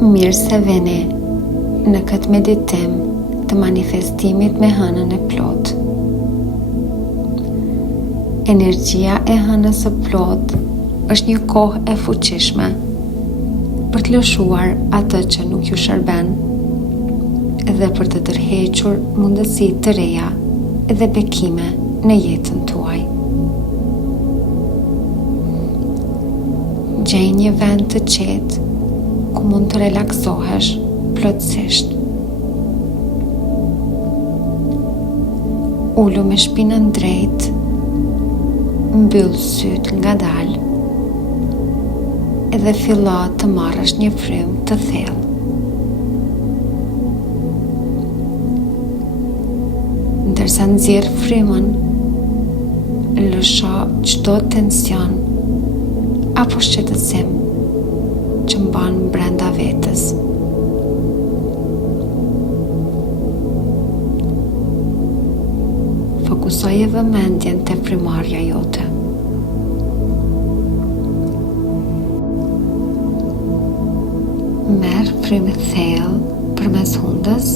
Mirë se vini në këtë meditim të manifestimit me hënën e plot. Energjia e hënës së plot është një kohë e fuqishme për të lëshuar atë që nuk ju shërben dhe për të tërhequr mundësi të reja dhe bekime në jetën tuaj. Gjej një vend të qetë ku mund të relaksohesh plotësisht. Ulu me shpinën drejt, mbyll syt ngadalë edhe fillo të marrësh një frymë të thellë. Ndërsa nxjerr frymën, lësho çdo tension apo shqetësim që mban brenda vetës. Fokusoje vëmendjen te frymarrja jote. Merr frymë thellë përmes hundës.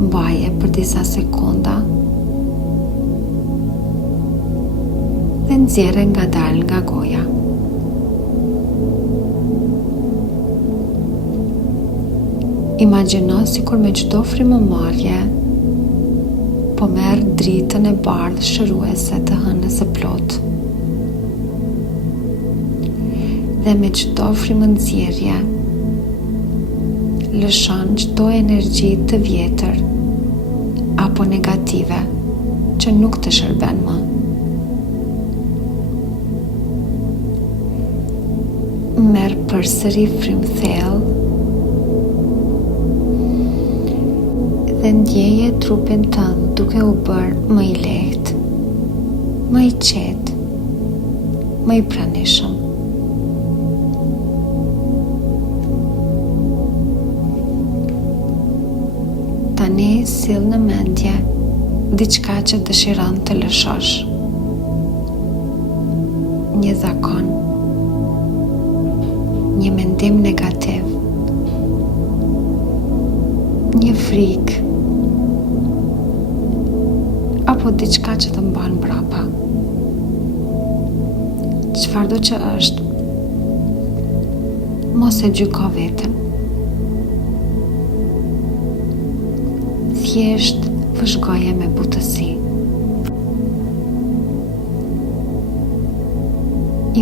Mbaje për disa sekonda dhe nxjerrë ngadalë nga goja. Imagjino sikur me çdo frymëmarrje po merr dritën e bardhë shëruese të hënës së plot. Dhe me çdo frymënxjerrje lëshon çdo energji të vjetër apo negative që nuk të shërben më. Merr përsëri frymë thellë dhe ndjeje trupin tënd duke u bërë më i lehtë, më i qetë, më i pranishëm. Tani sill në mendje diçka që dëshiron të lëshosh. Një zakon, një mendim negativ, një frikë, apo diçka që të mban mbrapa. Çfarëdo që është, mos e gjyko veten. Thjesht vëzhgoje me butësi.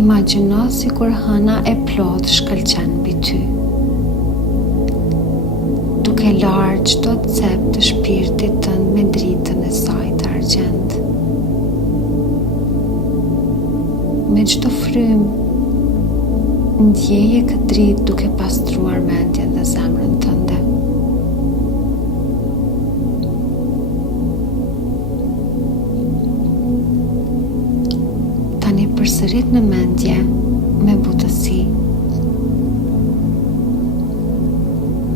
Imagjino sikur hëna e plot shkëlqen mbi ty, duke larë çdo cep të shpirtit tënd me dritën e saj të argjend. Me çdo frymë, ndjeje këtë dritë duke pastruar mendjen dhe zemrën tënde. Tani përsërit në mendje me butësi.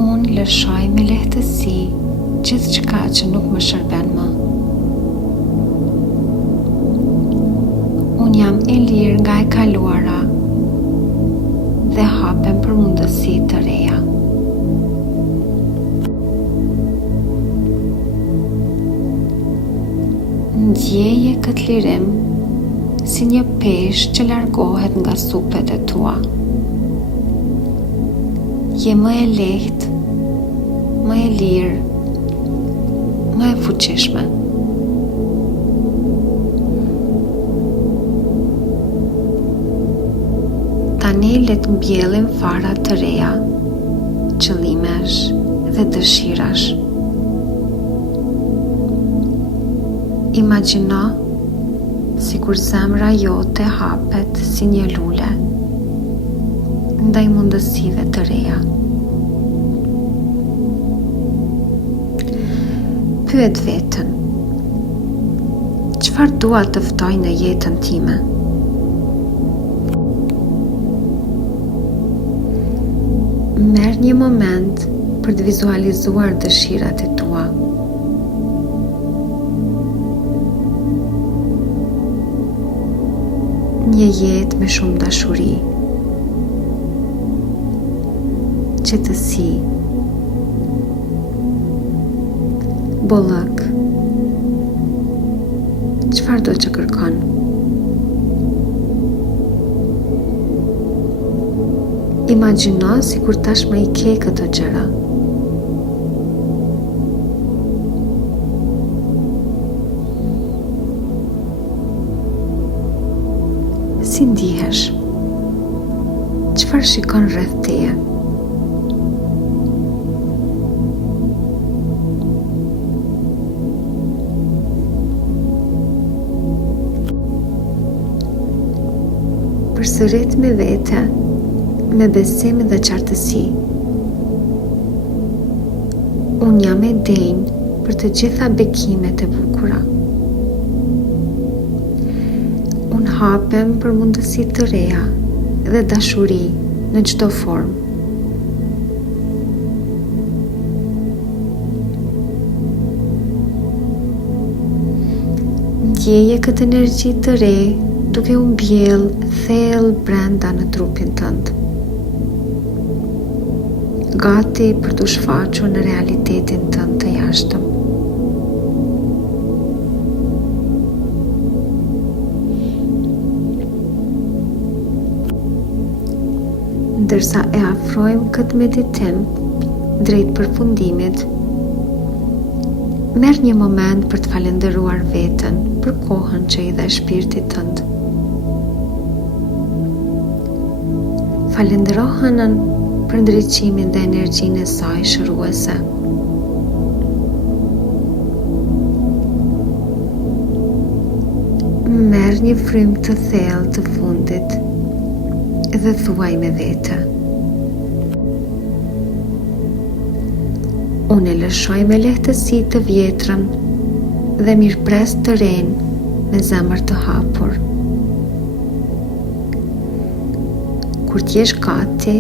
Unë lëshoj me lehtësi gjithçka që nuk më shërben më. Unë jam e lirë nga e kaluara dhe hapem për mundësi të reja. Ndjeje këtë lirim si një peshë që largohet nga supet e tua. Je më e lehtë, më e lirë, më e fuqishme. Tani le të mbjellim fara të reja, qëllimesh dhe dëshirash. Imagjino sikur zemra jote hapet si një lule ndaj mundësive të reja. Pyet veten, çfarë dua të ftoj në jetën time? Merr një moment për të vizualizuar dëshirat e tua. Një jetë me shumë dashuri, qetësi. Bollëk, çfarë do që kërkon? Imagjino si kur tashmë i ke këto gjëra. Si ndihesh? Çfarë shikon rreth teje? Përsërit me vete, me besim dhe qartësi. Unë jam e denjë për të gjitha bekimet e bukura. Unë hapem për mundësi të reja dhe dashuri në çdo formë. Ndjeje këtë energji të re duke u mbjell thellë brenda në trupin tënd. Gati për të shfaqur në realitetin tënd të jashtëm. Ndërsa e afrojmë këtë meditim drejt përfundimit, merr një moment për të falendëruar veten për kohën që i dha shpirtit tënd. Falendero hënën për ndriqimin dhe energjinë e saj shëruese. Merr një frymë të thellë të fundit dhe thuaj me vete: unë e lëshoj me lehtësi të vjetrën dhe mirëpres të rinë me zemër të hapur. Kur t'jesh gati,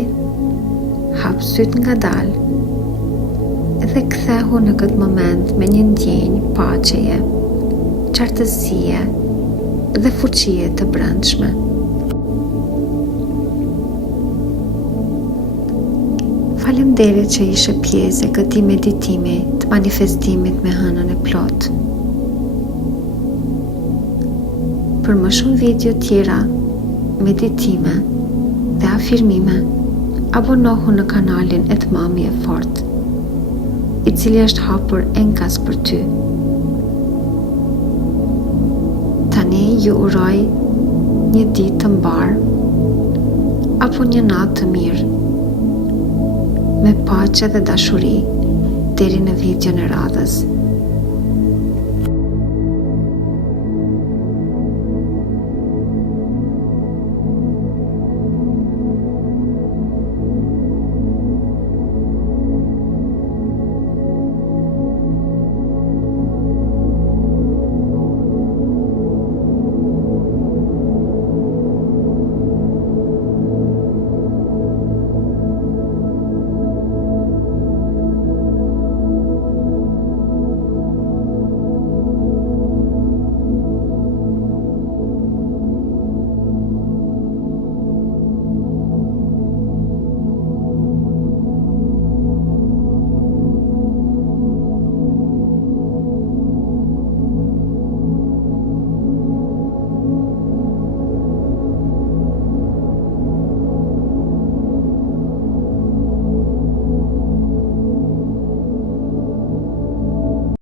hap syt ngadalë dhe kthehu në këtë moment me një ndjenjë paqeje, qartësie dhe fuqie të brendshme. Faleminderit që ishe pjesë e këtij meditimi të manifestimit me hënën e plot. Për më shumë video tjera, meditime dhe afirmime, abonohu në kanalin e të Mami e Fort, i cili është hapur enkas për ty. Tani ju uroj një ditë të mbar apo një natë të mirë, me paqe dhe dashuri deri në videon e radhës.